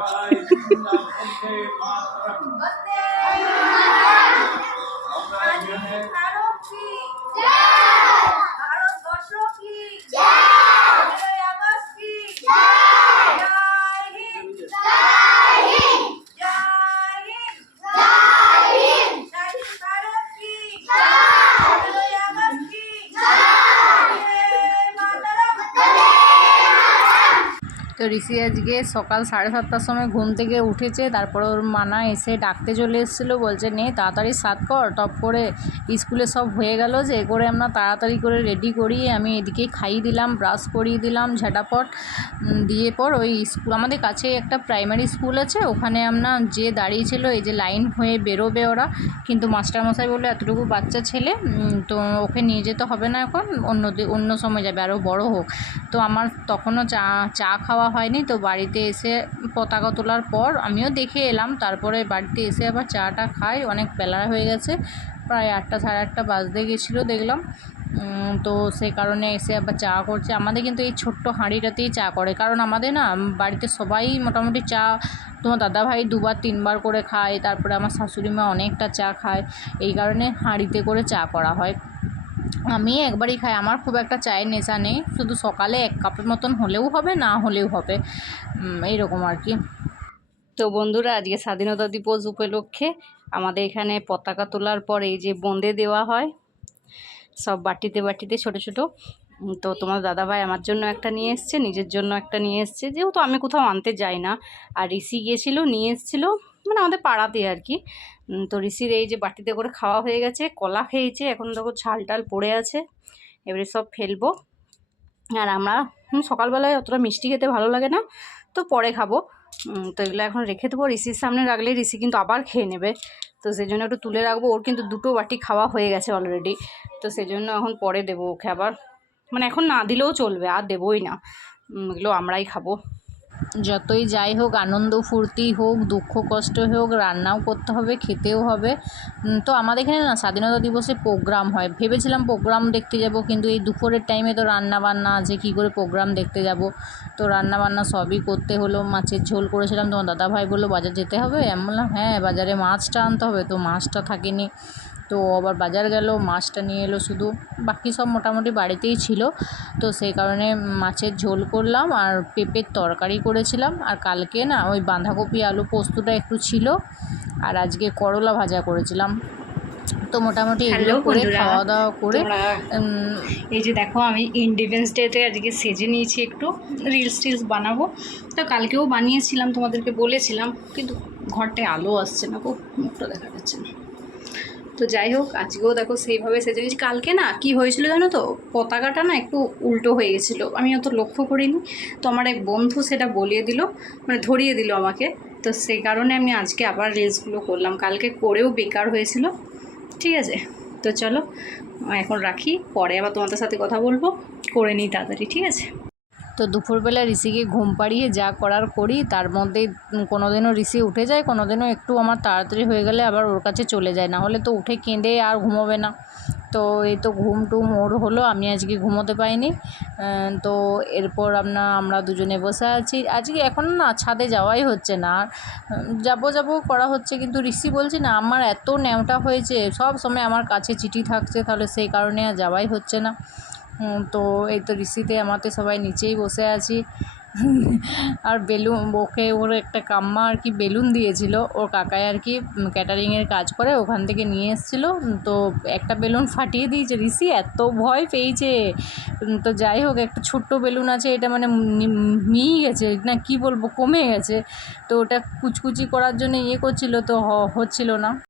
জয় বাংলা বন্দে মাতরম। আমরা এখানে ভারতবর্ষ কি জয়, 15 আগস্ট কি জয়, জয় হিন্দ, জয় হিন্দ, জয় হিন্দ, জয় হিন্দ, স্বাধীন ভারত কি জয়, 15 আগস্ট কি জয়, বন্দে মাতরম। তো ঋষি আজকে সকাল 7:30টার সময় ঘুম থেকে উঠেছে। তারপর ওর মানা এসে ডাকতে চলে এসেছিলো, বলছে নে তাড়াতাড়ি স্নান কর, টপ করে স্কুলে সব হয়ে গেল যে করে আমরা তাড়াতাড়ি করে রেডি করিয়ে আমি এদিকেই খাইয়ে দিলাম, ব্রাশ করিয়ে দিলাম ঝাঁটাপট দিয়ে। পর ওই স্কুল আমাদের কাছে একটা প্রাইমারি স্কুল আছে, ওখানে আমরা যে দাঁড়িয়েছিল এই যে লাইন হয়ে বেরোবে ওরা, কিন্তু মাস্টারমশাই বললো এতটুকু বাচ্চা ছেলে তো ওকে নিয়ে যেতে হবে না, এখন অন্য সময় যাবে, আরও বড় হোক। তো আমার তখনও চা খাওয়া হয়নি। তো বাড়িতে এসে পতাকা তোলার পর আমিও দেখে এলাম, তারপরে বাড়িতে এসে আবার চাটা খাই। অনেক বেলা হয়ে গেছে, প্রায় 8টা সাড়ে 8টা বাজতে গেছিলো দেখলাম। তো সেই কারণে এসে আবার চা করছে। আমাদের কিন্তু এই ছোট্ট হাঁড়িটাতেই চা করে, কারণ আমাদের না বাড়িতে সবাই মোটামুটি চা, তোমার দাদাভাই 2বার 3বার করে খায়, তারপরে আমার শাশুড়ি মা অনেকটা চা খায়, এই কারণে হাঁড়িতে করে চা করা হয়। আমি একবারই খাই, আমার খুব একটা চায়ের নেশা নেই, শুধু সকালে 1 কাপের মতন হলেও হবে, না হলেও হবে, এইরকম আর কি। তো বন্ধুরা, আজকে স্বাধীনতা দিবস উপলক্ষে আমাদের এখানে পতাকা তোলার পর এই যে বোঁদে দেওয়া হয় সব বাটিতে বাটিতে ছোট ছোট। তো তোমার দাদাভাই আমার জন্য একটা নিয়ে এসছে, নিজের জন্য একটা নিয়ে এসছে, যেহেতু আমি কোথাও আনতে যাই না। আর ঋষি গিয়েছিলো নিয়ে এসেছিলো, মানে আমাদের পাড়াতে আর কি। তো ঋষির এই যে বাটিতে করে খাওয়া হয়ে গেছে, কলা খেয়েছে, এখন দেখো ছাল টাল পড়ে আছে, এবারে সব ফেলবো। আর আমরা সকালবেলায় অতটা মিষ্টি খেতে ভালো লাগে না, তো পরে খাবো। তো এগুলো এখন রেখে দেবো, ঋষির সামনে রাখলে ঋষি কিন্তু আবার খেয়ে নেবে, তো সেই জন্য একটু তুলে রাখবো। ওর কিন্তু 2টো বাটি খাওয়া হয়ে গেছে অলরেডি, তো সেই জন্য এখন পরে দেবো ওকে আবার, মানে এখন না দিলেও চলবে, আর দেবোই না, এগুলো আমরাই খাবো। যতই যাই হোক, আনন্দ ফুর্তি হোক, দুঃখ কষ্ট হোক, রান্নাও করতে হবে, খেতেও হবে। তো আমাদের এখানে না স্বাধীনতা দিবসে প্রোগ্রাম হয়, ভেবেছিলাম প্রোগ্রাম দেখতে যাব, কিন্তু এই দুপুরের টাইমে তো রান্না বান্না আছে, কী করে প্রোগ্রাম দেখতে যাব। তো রান্না বান্না সবই করতে হলো। মাছের ঝোল করেছিলাম, তোমার দাদাভাই বললো বাজার যেতে হবে, আমি বললাম হ্যাঁ বাজারে মাছটা আনতে হবে, তো মাছটা থাকেনি, তো আবার বাজার গেল, মাছটা নিয়ে এলো শুধু, বাকি সব মোটামুটি বাড়িতেই ছিল। তো সেই কারণে মাছের ঝোল করলাম আর পেঁপের তরকারি করেছিলাম। আর কালকে না ওই বাঁধাকপি আলু পোস্তটা একটু ছিল, আর আজকে করলা ভাজা করেছিলাম। তো মোটামুটি এগুলো করে খাওয়া দাওয়া করে এই যে দেখো আমি ইন্ডিপেন্ডেন্স ডেতে আজকে সেজে নিয়েছি, একটু রিলস বানাবো। তো কালকেও বানিয়েছিলাম, তোমাদেরকে বলেছিলাম, কিন্তু ঘরটায় আলো আসছে না, খুব মুখটা দেখা যাচ্ছে না। তো যাই হোক, আজকেও দেখো সেইভাবে সেজে নিয়েছি। কালকে না কি হয়েছিল জানো তো, পতাকাটা না একটু উল্টো হয়ে গেছিলো, আমি অত লক্ষ্য করিনি। তো আমার এক বন্ধু সেটা বলিয়ে দিল, মানে ধরিয়ে দিল আমাকে। তো সেই কারণে আমি আজকে আবার রিলসগুলো করলাম, কালকে করেও বেকার হয়েছিল। ঠিক আছে, তো চলো এখন রাখি, পরে আবার তোমাদের সাথে কথা বলবো, করে নিই তাড়াতাড়ি, ঠিক আছে। তো দুপুরবেলা ঋষিকে ঘুম পাড়িয়ে যা করার করি, তার মধ্যেই কোনো দিনও ঋষি উঠে যায়, কোনো দিনও একটু আমার তাড়াতাড়ি হয়ে গেলে আবার ওর কাছে চলে যায়, না হলে তো উঠে কেঁদে আর ঘুমোবে না। তো এই তো ঘুম টুম ওর হলো, আমি আজকে ঘুমোতে পাইনি। তো এরপর আমরা দুজনে বসে আছি। আজকে এখন না ছাদে যাওয়াই হচ্ছে না, যাবো করা হচ্ছে, কিন্তু ঋষি বলছে না আমার এত ন্যাওটা হয়েছে, সব সময় আমার কাছে চিঠি থাকছে, তাহলে সেই কারণে আর যাওয়াই হচ্ছে না। তো এই তো ঋষিতে আমাতে সবাই নিচেই বসে আছি। আর বেলুন, ওকে ওর একটা কাম্মা আর কি বেলুন দিয়েছিল, ওর কাকাই আর কি ক্যাটারিংয়ের কাজ করে, ওখান থেকে নিয়ে এসেছিলো। তো একটা বেলুন ফাটিয়ে দিয়েছে, ঋষি এত ভয় পেয়েছে। তো যাই হোক, একটা ছোট্ট বেলুন আছে, এটা মানে মিয়ে গেছে না, কি বলবো, কমে গেছে। তো ওটা কুচকুচি করার জন্য করছিল, তো হচ্ছিল না।